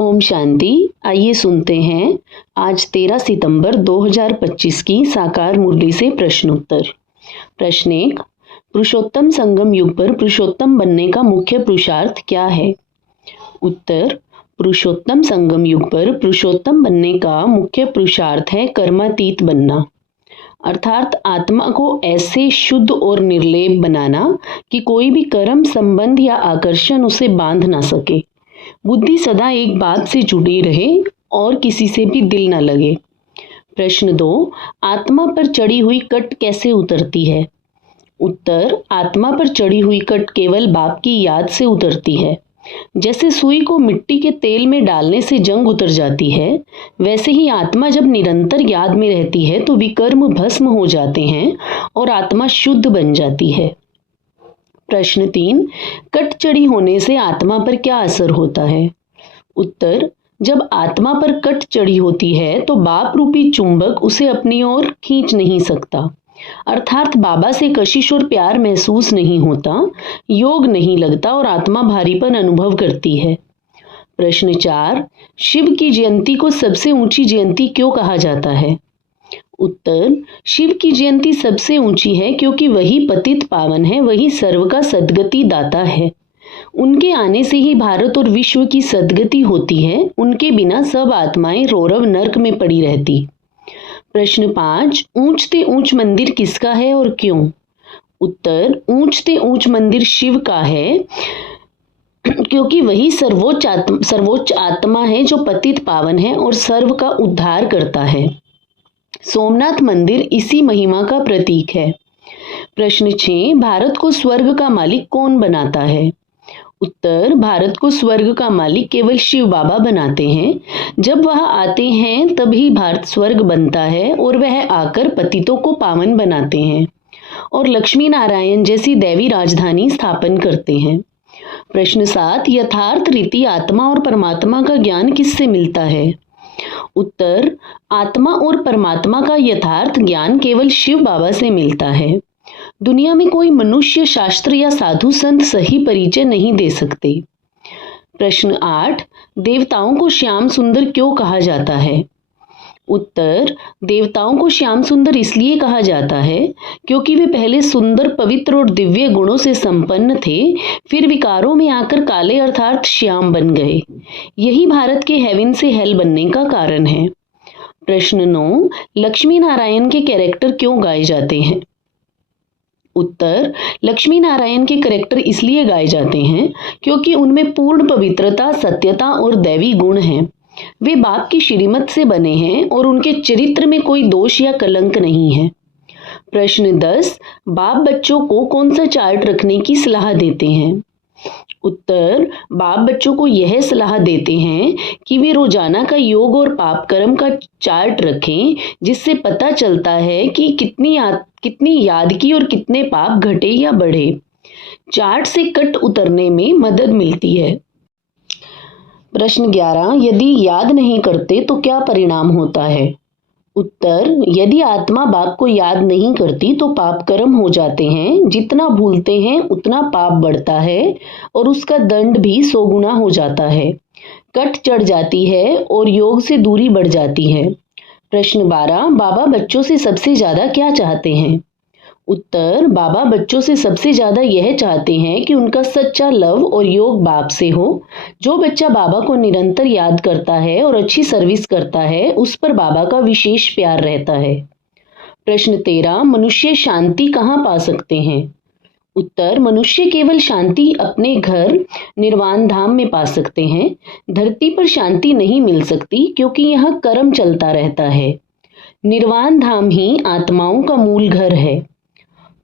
ओम शांति। आइए सुनते हैं आज 13 सितंबर 2025 की साकार मुरली से प्रश्न उत्तर। प्रश्न 1, पुरुषोत्तम संगम युग पर पुरुषोत्तम बनने का मुख्य पुरुषार्थ क्या है? उत्तर, पुरुषोत्तम संगम युग पर पुरुषोत्तम बनने का मुख्य पुरुषार्थ है कर्मातीत बनना, अर्थात आत्मा को ऐसे शुद्ध और निर्लेप बनाना कि कोई भी कर्म, संबंध या आकर्षण उसे बांध ना सके। बुद्धि सदा एक बात से जुड़ी रहे और किसी से भी दिल न लगे। प्रश्न 2, आत्मा पर चढ़ी हुई कट कैसे उतरती है? उत्तर, आत्मा पर चढ़ी हुई कट केवल बाप की याद से उतरती है। जैसे सुई को मिट्टी के तेल में डालने से जंग उतर जाती है, वैसे ही आत्मा जब निरंतर याद में रहती है तो विकर्म भस्म हो जाते हैं और आत्मा शुद्ध बन जाती है। प्रश्न 3, कट चढ़ी होने से आत्मा पर क्या असर होता है? उत्तर, जब आत्मा पर कट चढ़ी होती है तो बाप रूपी चुंबक उसे अपनी ओर खींच नहीं सकता, अर्थात बाबा से कशिश और प्यार महसूस नहीं होता, योग नहीं लगता और आत्मा भारीपन अनुभव करती है। प्रश्न 4, शिव की जयंती को सबसे ऊंची जयंती क्यों कहा जाता है? उत्तर, शिव की जयंती सबसे ऊंची है क्योंकि वही पतित पावन है, वही सर्व का सद्गति दाता है। उनके आने से ही भारत और विश्व की सद्गति होती है, उनके बिना सब आत्माएं रौरव नर्क में पड़ी रहती। प्रश्न 5, ऊंचते ऊंच मंदिर किसका है और क्यों? उत्तर, ऊंचते ऊंच मंदिर शिव का है क्योंकि वही सर्वोच्च आत्मा है जो पतित पावन है और सर्व का उद्धार करता है। सोमनाथ मंदिर इसी महिमा का प्रतीक है। प्रश्न 6, भारत को स्वर्ग का मालिक कौन बनाता है? उत्तर, भारत को स्वर्ग का मालिक केवल शिव बाबा बनाते हैं। जब वह आते हैं तभी भारत स्वर्ग बनता है और वह आकर पतितों को पावन बनाते हैं और लक्ष्मी नारायण जैसी दैवी राजधानी स्थापन करते हैं। प्रश्न 7, यथार्थ रीति आत्मा और परमात्मा का ज्ञान किससे मिलता है? उत्तर, आत्मा और परमात्मा का यथार्थ ज्ञान केवल शिव बाबा से मिलता है। दुनिया में कोई मनुष्य, शास्त्र या साधु संत सही परिचय नहीं दे सकते। प्रश्न 8, देवताओं को श्याम सुंदर क्यों कहा जाता है? उत्तर, देवताओं को श्याम सुंदर इसलिए कहा जाता है क्योंकि वे पहले सुंदर, पवित्र और दिव्य गुणों से संपन्न थे, फिर विकारों में आकर काले अर्थात श्याम बन गए। यही भारत के हेवन से हेल बनने का कारण है। प्रश्न 9, लक्ष्मी नारायण के कैरेक्टर क्यों गाए जाते हैं? उत्तर, लक्ष्मी नारायण के कैरेक्टर इसलिए गाए जाते हैं क्योंकि उनमें पूर्ण पवित्रता, सत्यता और दैवी गुण हैं। वे बाप की श्रीमत से बने हैं और उनके चरित्र में कोई दोष या कलंक नहीं है। प्रश्न 10, बाप बच्चों को कौन सा चार्ट रखने की सलाह देते हैं? उत्तर, बाप बच्चों को यह सलाह देते हैं कि वे रोजाना का योग और पाप कर्म का चार्ट रखें, जिससे पता चलता है कि कितनी याद की और कितने पाप घटे या बढ़े। चार्ट से कट उतरने में मदद मिलती है। प्रश्न 11, यदि याद नहीं करते तो क्या परिणाम होता है? उत्तर, यदि आत्मा बाप को याद नहीं करती तो पाप कर्म हो जाते हैं। जितना भूलते हैं उतना पाप बढ़ता है और उसका दंड भी 100 गुना हो जाता है। कट चढ़ जाती है और योग से दूरी बढ़ जाती है। प्रश्न 12, बाबा बच्चों से सबसे ज्यादा क्या चाहते हैं? उत्तर, बाबा बच्चों से सबसे ज्यादा यह चाहते हैं कि उनका सच्चा लव और योग बाप से हो। जो बच्चा बाबा को निरंतर याद करता है और अच्छी सर्विस करता है, उस पर बाबा का विशेष प्यार रहता है। प्रश्न 13, मनुष्य शांति कहाँ पा सकते हैं? उत्तर, मनुष्य केवल शांति अपने घर निर्वाण धाम में पा सकते हैं। धरती पर शांति नहीं मिल सकती क्योंकि यहाँ कर्म चलता रहता है। निर्वाण धाम ही आत्माओं का मूल घर है।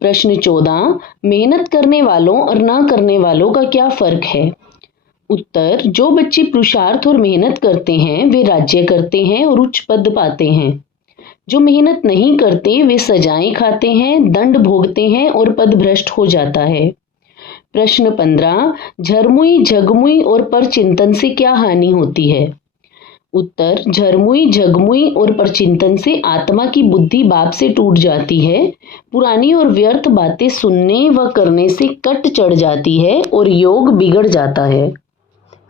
प्रश्न 14, मेहनत करने वालों और ना करने वालों का क्या फर्क है? उत्तर, जो बच्चे पुरुषार्थ और मेहनत करते हैं वे राज्य करते हैं और उच्च पद पाते हैं। जो मेहनत नहीं करते वे सजाएं खाते हैं, दंड भोगते हैं और पद भ्रष्ट हो जाता है। प्रश्न 15, झरमुई, झगमुई और परचिंतन से क्या हानि होती है? उत्तर, झरमुई, झगमुई और परचिंतन से आत्मा की बुद्धि बाप से टूट जाती है। पुरानी और व्यर्थ बातें सुनने व करने से कट चढ़ जाती है और योग बिगड़ जाता है।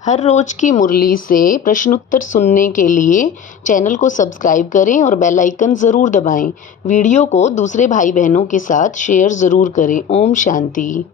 हर रोज की मुरली से प्रश्नोत्तर सुनने के लिए चैनल को सब्सक्राइब करें और बेल आइकन ज़रूर दबाएं। वीडियो को दूसरे भाई बहनों के साथ शेयर ज़रूर करें। ओम शांति।